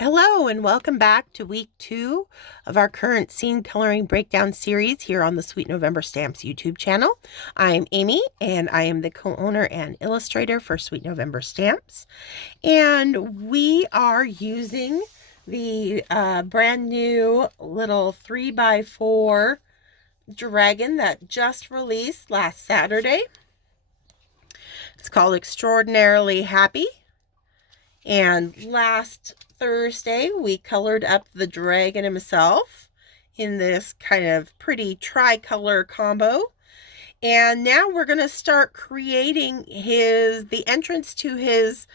Hello and welcome back to week 2 of our current scene coloring breakdown series here on the Sweet November Stamps YouTube channel. I'm Amy and I am the co-owner and illustrator for Sweet November Stamps. And we are using the brand new little 3x4 dragon that just released last Saturday. It's called Extraordinarily Happy. And last Thursday, we colored up the dragon himself in this kind of pretty tricolor combo. And now we're going to start creating the entrance to his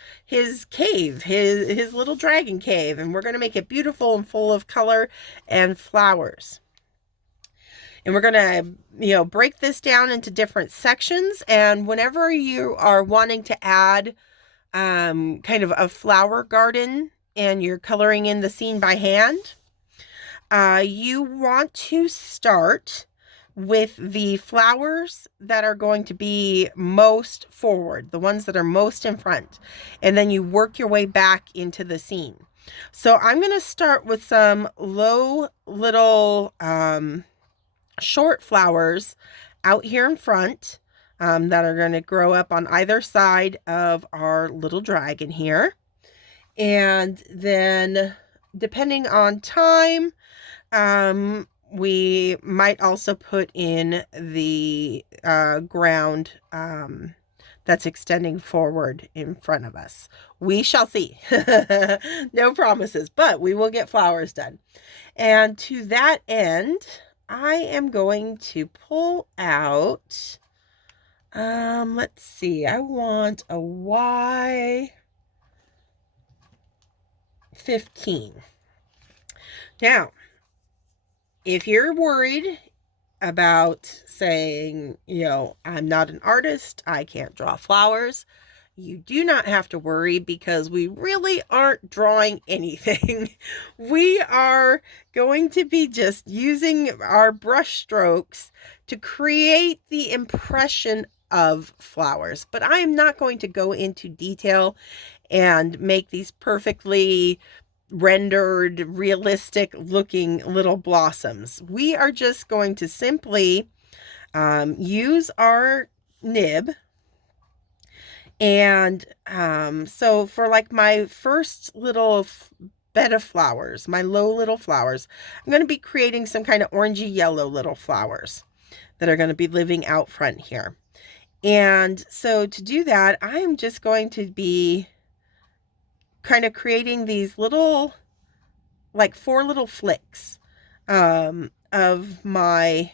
cave, his little dragon cave. And we're going to make it beautiful and full of color and flowers. And we're going to, break this down into different sections. And whenever you are wanting to add kind of a flower garden and you're coloring in the scene by hand, you want to start with the flowers that are going to be most forward, the ones that are most in front, and then you work your way back into the scene. So I'm going to start with some low little short flowers out here in front. That are going to grow up on either side of our little dragon here. And then depending on time, we might also put in the ground that's extending forward in front of us. We shall see. No promises, but we will get flowers done. And to that end, I am going to pull out... let's see, I want a Y15. Now, if you're worried about saying, I'm not an artist, I can't draw flowers, you do not have to worry because we really aren't drawing anything. We are going to be just using our brush strokes to create the impression of flowers, but I am not going to go into detail and make these perfectly rendered, realistic looking little blossoms. We are just going to simply use our nib. And so for like my first little bed of flowers, my low little flowers, I'm going to be creating some kind of orangey yellow little flowers that are going to be living out front here. And so to do that, I am just going to be kind of creating these little, like 4 little flicks of my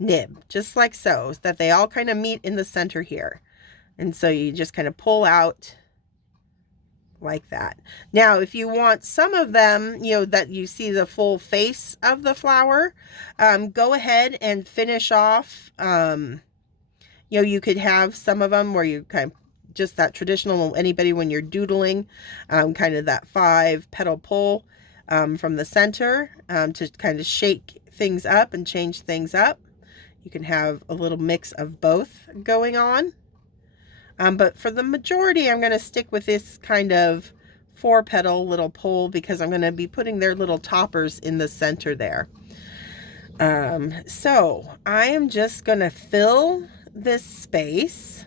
nib, just like so that they all kind of meet in the center here. And so you just kind of pull out like that. Now, if you want some of them, that you see the full face of the flower, go ahead and finish off, you could have some of them where you kind of just that traditional, anybody when you're doodling, kind of that 5 petal pull from the center to kind of shake things up and change things up. You can have a little mix of both going on. But for the majority, I'm going to stick with this kind of 4 petal little pull because I'm going to be putting their little toppers in the center there. So I am just going to fill this space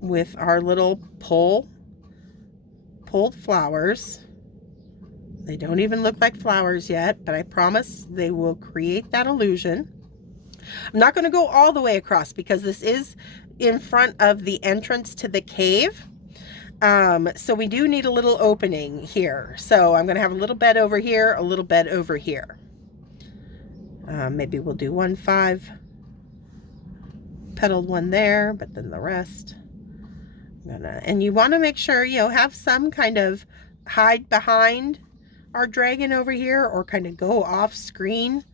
with our little pulled flowers. They don't even look like flowers yet, but I promise they will create that illusion. I'm not going to go all the way across because this is in front of the entrance to the cave. So we do need a little opening here. So I'm going to have a little bed over here, a little bed over here. Maybe we'll do 1 5 petaled one there, but then the rest. And you want to make sure have some kind of hide behind our dragon over here or kind of go off screen.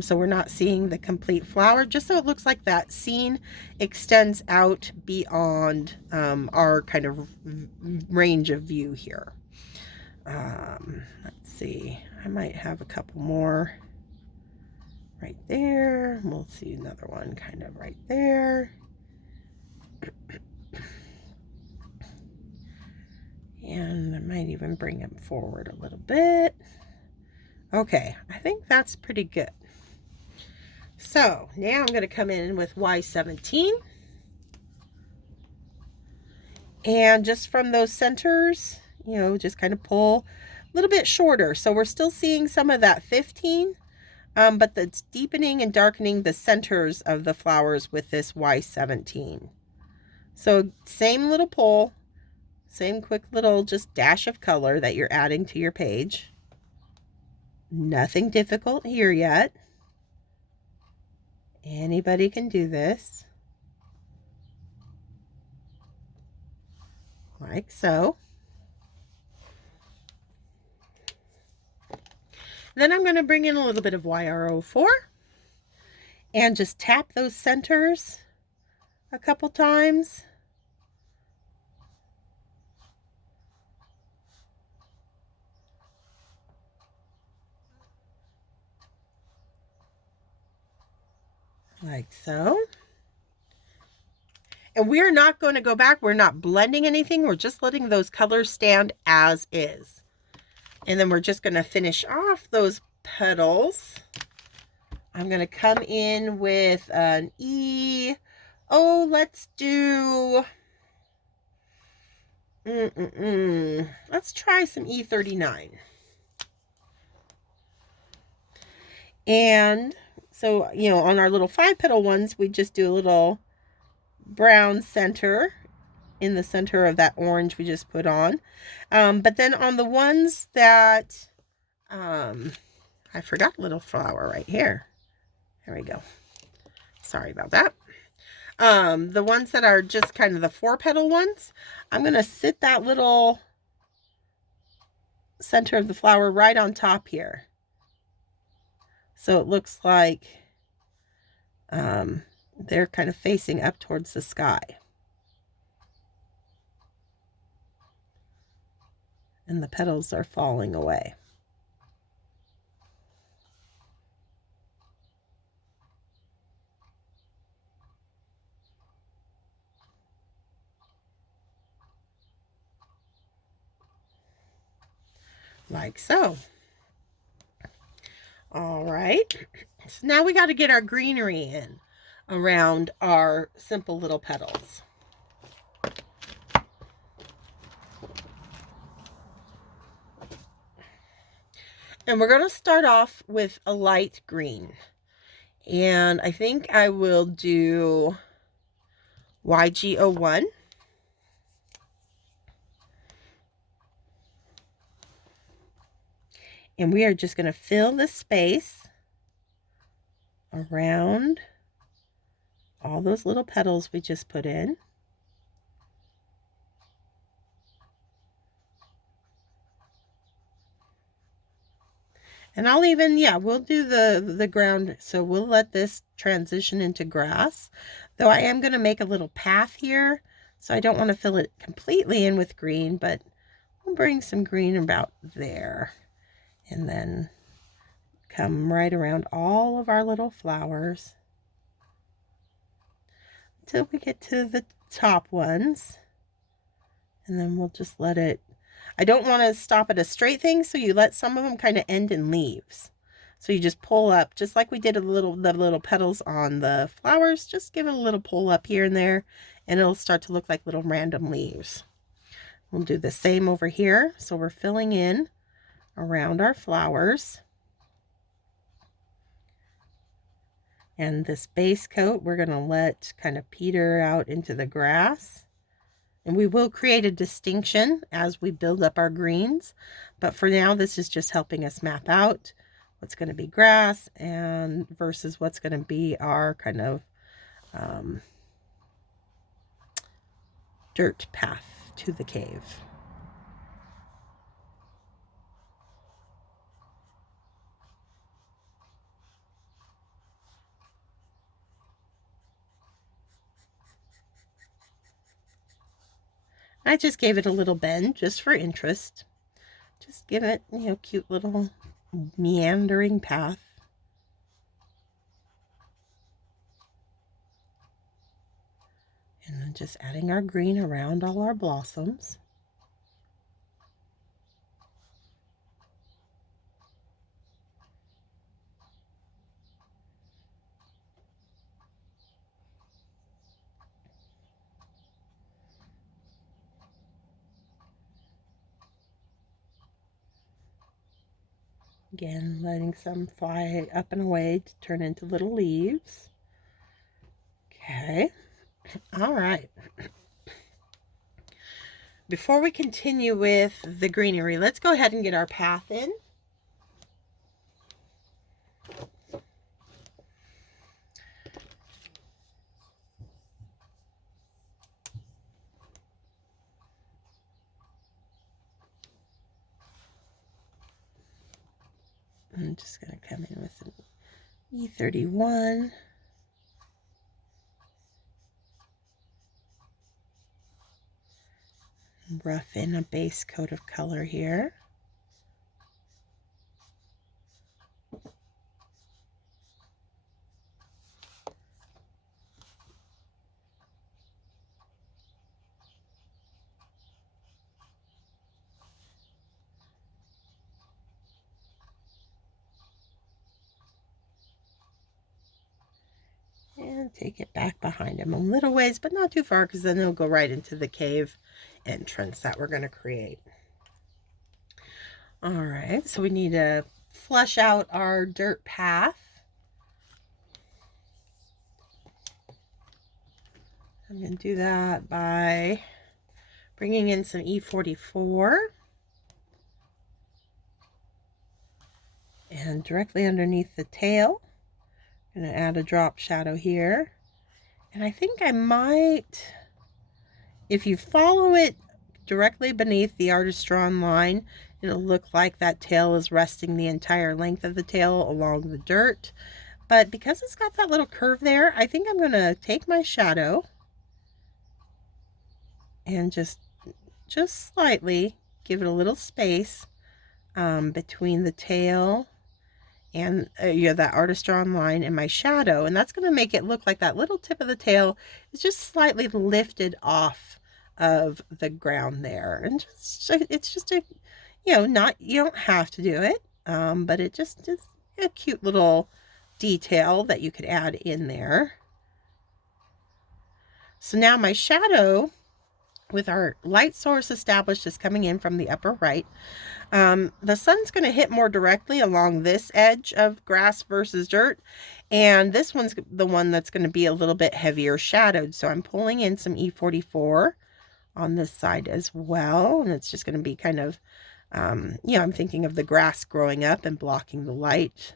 So we're not seeing the complete flower, just so it looks like that scene extends out beyond our kind of range of view here. Let's see, I might have a couple more right there. We'll see another one kind of right there. And I might even bring them forward a little bit. Okay, I think that's pretty good. So now I'm going to come in with Y17. And just from those centers, you know, just kind of pull a little bit shorter. So we're still seeing some of that 15, but it's deepening and darkening the centers of the flowers with this Y17. So same little pull, same quick little just dash of color that you're adding to your page. Nothing difficult here yet. Anybody can do this. Like so. Then I'm going to bring in a little bit of YR04 and just tap those centers a couple times. Like so. And we're not going to go back. We're not blending anything. We're just letting those colors stand as is. And then we're just going to finish off those petals. I'm going to come in with an E. Oh, let's do... Let's try some E39. And so, you know, on our little 5-petal ones, we just do a little brown center in the center of that orange we just put on. But then on the ones that, I forgot little flower right here. There we go. Sorry about that. The ones that are just kind of the 4-petal ones, I'm going to sit that little center of the flower right on top here. So it looks like they're kind of facing up towards the sky. And the petals are falling away. Like so. All right. So now we got to get our greenery in around our simple little petals. And we're going to start off with a light green. And I think I will do YG01. And we are just going to fill the space around all those little petals we just put in. And I'll even, yeah, we'll do the ground. So we'll let this transition into grass. Though I am going to make a little path here. So I don't want to fill it completely in with green, but we'll bring some green about there. And then come right around all of our little flowers until we get to the top ones. And then we'll just let it, I don't want to stop at a straight thing, so you let some of them kind of end in leaves. So you just pull up, just like we did the little petals on the flowers, just give it a little pull up here and there, and it'll start to look like little random leaves. We'll do the same over here. So we're filling in around our flowers. And this base coat, we're going to let kind of peter out into the grass. And we will create a distinction as we build up our greens. But for now, this is just helping us map out what's going to be grass and versus what's going to be our kind of dirt path to the cave. I just gave it a little bend just for interest. Just give it, you know, cute little meandering path. And then just adding our green around all our blossoms. Again, letting some fly up and away to turn into little leaves. Okay, all right. Before we continue with the greenery, let's go ahead and get our path in. I'm just going to come in with an E31. Rough in a base coat of color here. And take it back behind him a little ways, but not too far, because then it'll go right into the cave entrance that we're going to create. All right, so we need to flush out our dirt path. I'm going to do that by bringing in some E44. And directly underneath the tail, I'm going to add a drop shadow here. And I think I might, if you follow it directly beneath the artist drawn line, it'll look like that tail is resting the entire length of the tail along the dirt. But because it's got that little curve there, I think I'm going to take my shadow and just slightly give it a little space between the tail and that artist drawn line and my shadow, and that's going to make it look like that little tip of the tail is just slightly lifted off of the ground there. And it's just a, you don't have to do it, but it just is a cute little detail that you could add in there. So now my shadow with our light source established is coming in from the upper right. The sun's going to hit more directly along this edge of grass versus dirt, and this one's the one that's going to be a little bit heavier shadowed. So I'm pulling in some E44 on this side as well, and it's just going to be kind of, I'm thinking of the grass growing up and blocking the light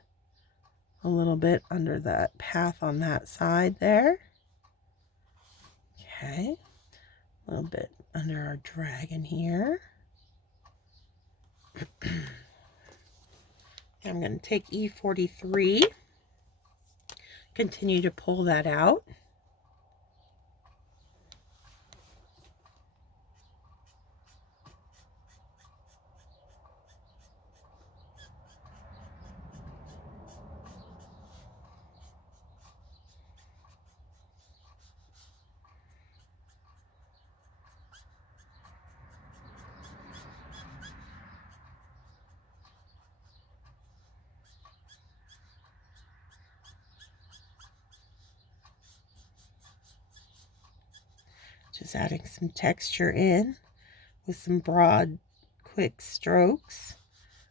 a little bit under the path on that side there. Okay, a little bit under our dragon here. I'm going to take E43, continue to pull that out. Just adding some texture in with some broad, quick strokes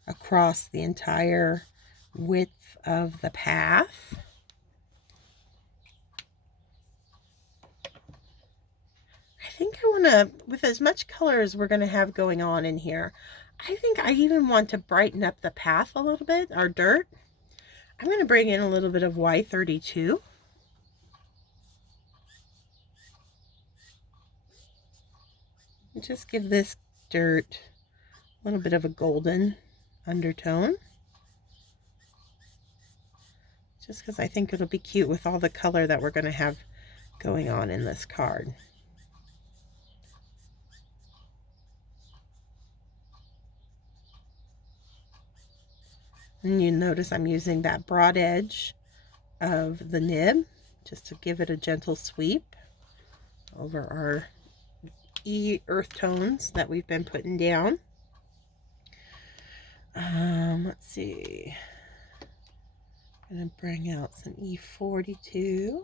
across the entire width of the path. I think I want to, with as much color as we're going to have going on in here, I think I even want to brighten up the path a little bit, our dirt. I'm going to bring in a little bit of Y32. Just give this dirt a little bit of a golden undertone. Just because I think it'll be cute with all the color that we're going to have going on in this card. And you notice I'm using that broad edge of the nib just to give it a gentle sweep over our earth tones that we've been putting down. Let's see. I'm going to bring out some E42.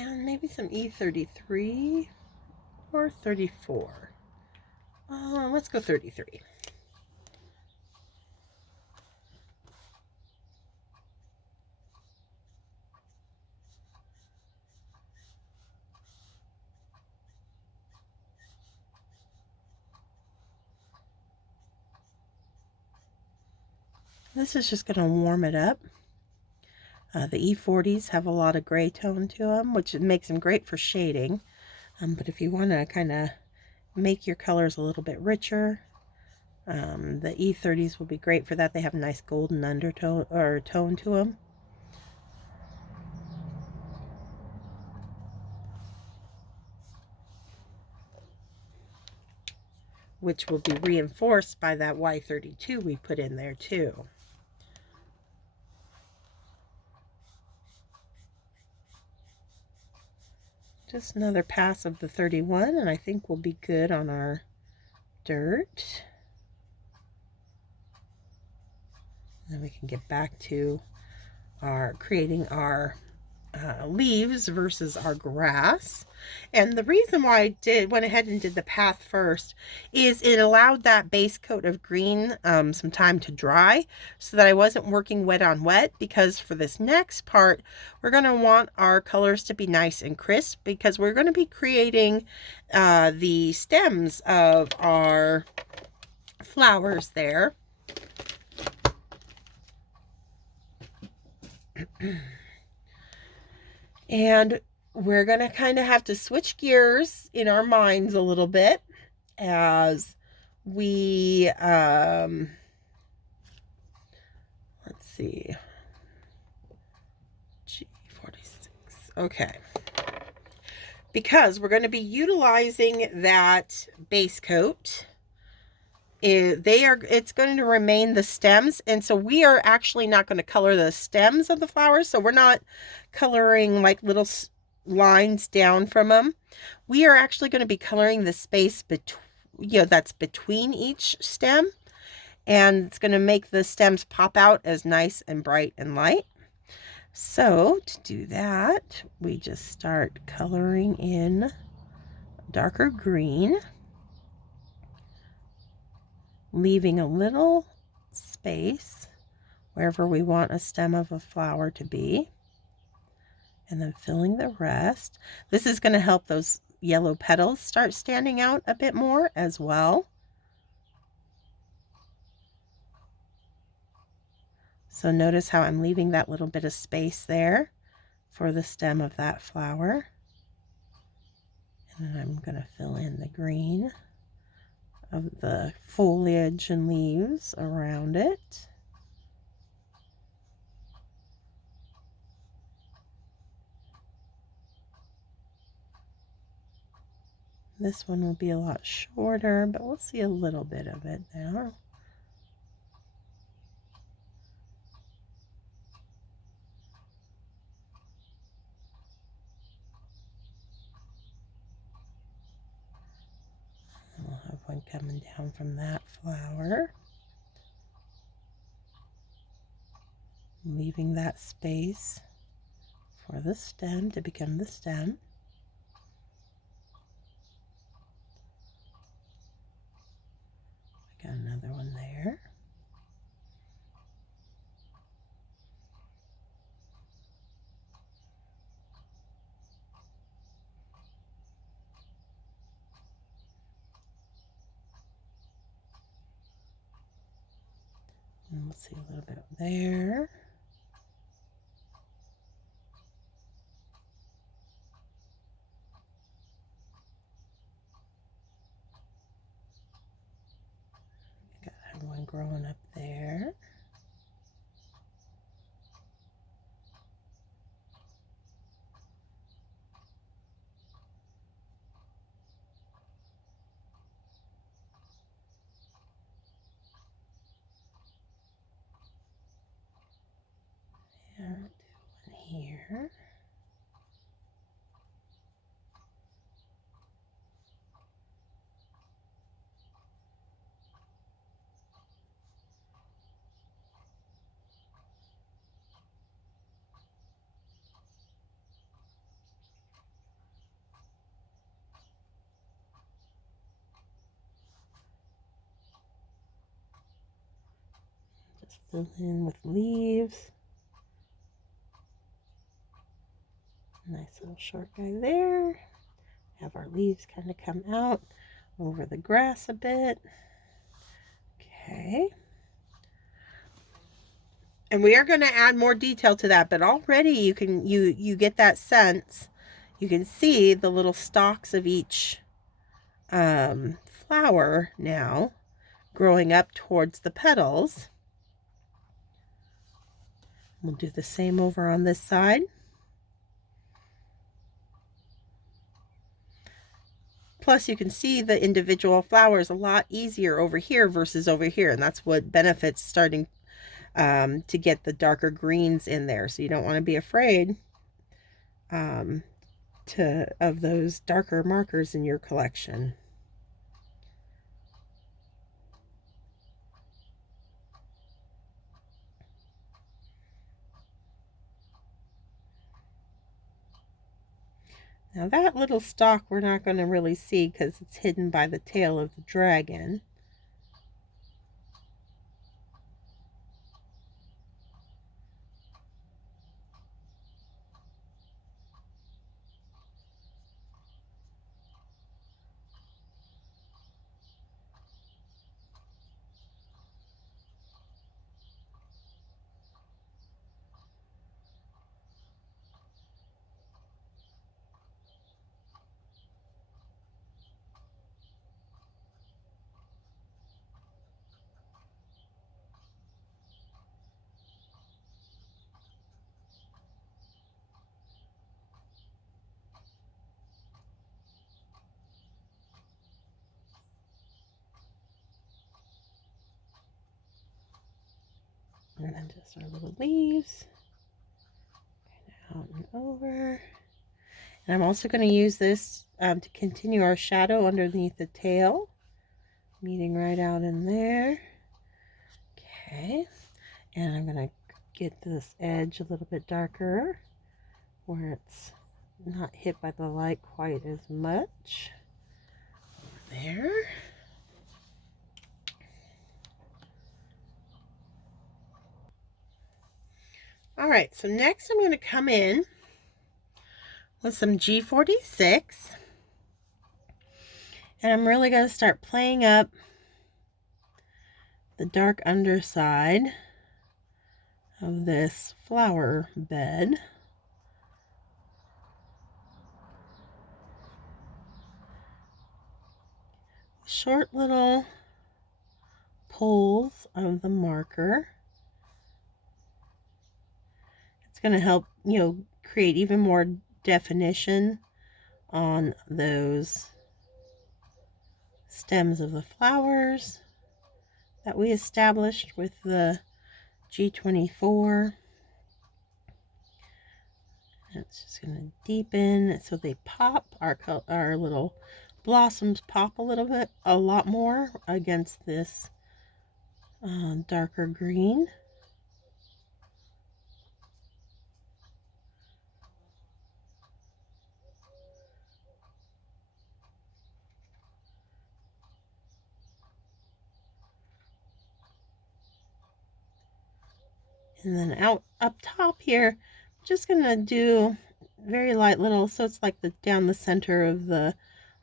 And maybe some E33 or 34. Let's go 33. This is just going to warm it up. The E40s have a lot of gray tone to them, which makes them great for shading. But if you want to kind of make your colors a little bit richer, the E30s will be great for that. They have a nice golden undertone or tone to them. Which will be reinforced by that Y32 we put in there too. Just another pass of the 31, and I think we'll be good on our dirt. And then we can get back to our creating our leaves versus our grass. And the reason why I went ahead and did the path first is it allowed that base coat of green some time to dry so that I wasn't working wet on wet, because for this next part we're going to want our colors to be nice and crisp, because we're going to be creating the stems of our flowers there. And we're going to kind of have to switch gears in our minds a little bit as we, let's see, G46, okay. Because we're going to be utilizing that base coat. It's going to remain the stems, and so we are actually not going to color the stems of the flowers, so we're not coloring like little lines down from them. We are actually going to be coloring the space between, that's between each stem, and it's going to make the stems pop out as nice and bright and light. So to do that, we just start coloring in darker green, leaving a little space wherever we want a stem of a flower to be, and then filling the rest. This is going to help those yellow petals start standing out a bit more as well. So notice how I'm leaving that little bit of space there for the stem of that flower. And then I'm going to fill in the green of the foliage and leaves around it. This one will be a lot shorter, but we'll see a little bit of it now. We'll have one coming down from that flower, leaving that space for the stem to become the stem. Got another one there. And we'll see a little bit there. Got one growing up there. And do one here. fill in with leaves. Nice little short guy there. Have our leaves kind of come out over the grass a bit. Okay. And we are going to add more detail to that, but already you get that sense. You can see the little stalks of each flower now growing up towards the petals. We'll do the same over on this side. Plus, you can see the individual flowers a lot easier over here versus over here, and that's what benefits starting to get the darker greens in there. So you don't want to be afraid of those darker markers in your collection. Now that little stalk we're not going to really see because it's hidden by the tail of the dragon. And then just our little leaves. Out and over. And I'm also going to use this to continue our shadow underneath the tail. Meeting right out in there. Okay. And I'm going to get this edge a little bit darker where it's not hit by the light quite as much. Over there. All right, so next I'm going to come in with some G46, and I'm really going to start playing up the dark underside of this flower bed. Short little pulls of the marker. It's going to help, create even more definition on those stems of the flowers that we established with the G24. It's just going to deepen so they pop. Our little blossoms pop a lot more against this darker green. And then up top here, I'm just going to do very light little, so it's like down the center of the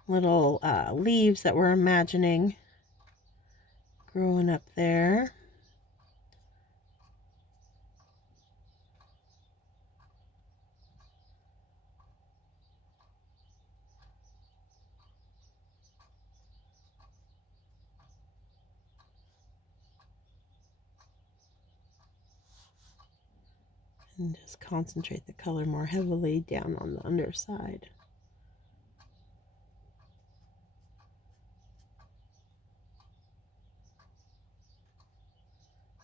little leaves that we're imagining growing up there. And just concentrate the color more heavily down on the underside.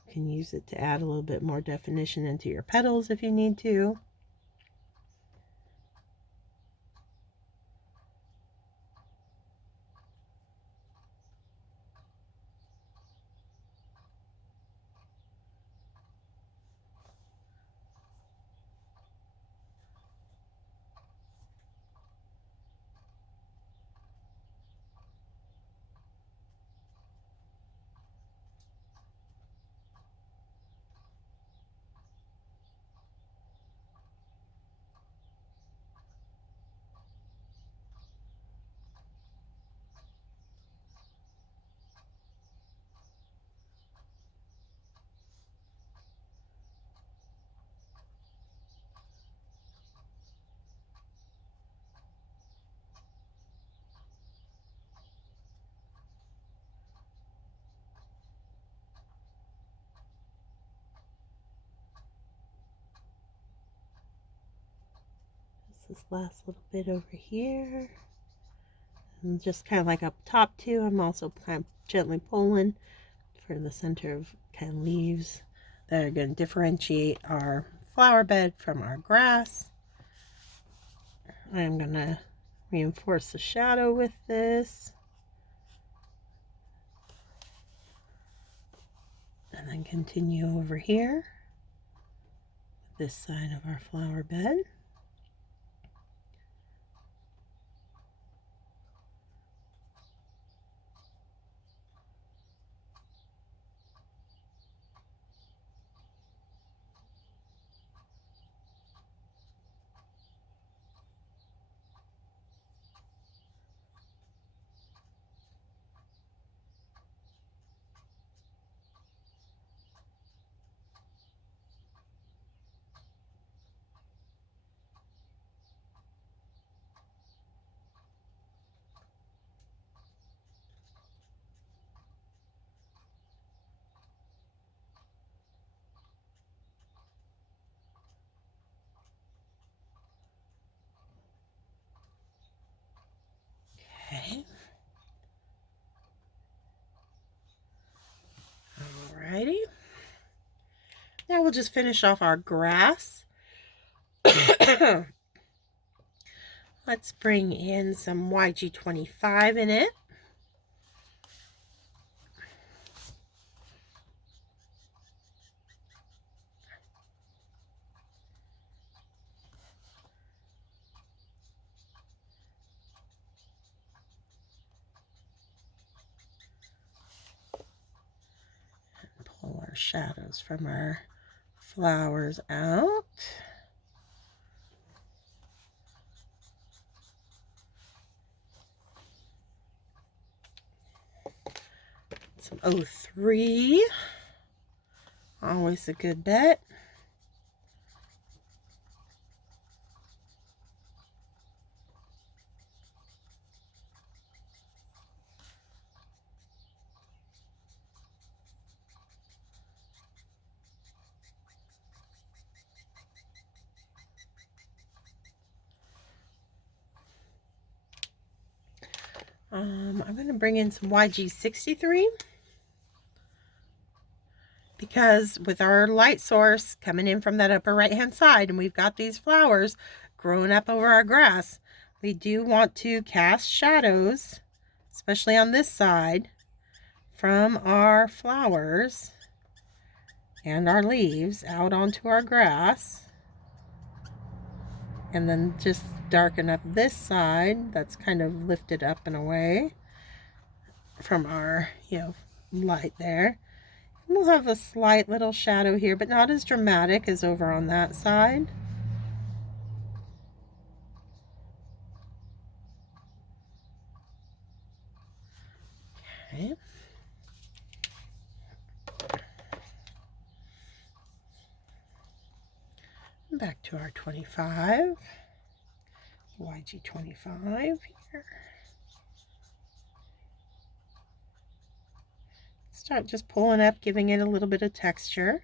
You can use it to add a little bit more definition into your petals if you need to. this last little bit over here. And just kind of like up top too, I'm also kind of gently pulling for the center of kind of leaves that are going to differentiate our flower bed from our grass. I'm going to reinforce the shadow with this. And then continue over here, this side of our flower bed. Okay. Alrighty. Now we'll just finish off our grass. Let's bring in some YG25 in it. Pull our shadows from our flowers out. Some 03, always a good bet. I'm going to bring in some YG63 because with our light source coming in from that upper right hand side and we've got these flowers growing up over our grass, we do want to cast shadows, especially on this side, from our flowers and our leaves out onto our grass, and then just darken up this side that's kind of lifted up and away from our, light there. And we'll have a slight little shadow here, but not as dramatic as over on that side. Okay. Back to our 25, YG25 here. Start just pulling up, giving it a little bit of texture.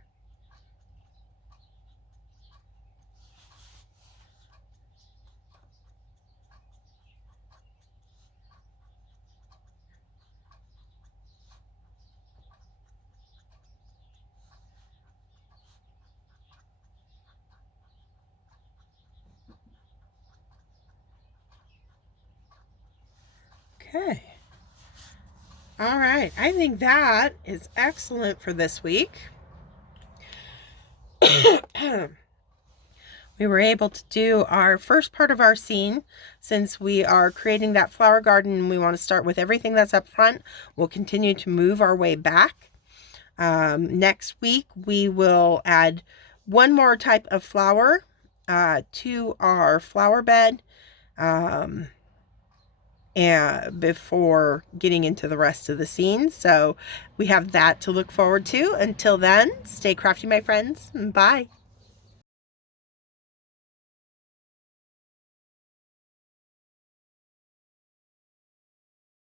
Okay. All right. I think that is excellent for this week. We were able to do our first part of our scene. Since we are creating that flower garden and we want to start with everything that's up front, we'll continue to move our way back. Next week, we will add one more type of flower to our flower bed and before getting into the rest of the scene. So we have that to look forward to. Until then, stay crafty, my friends. Bye.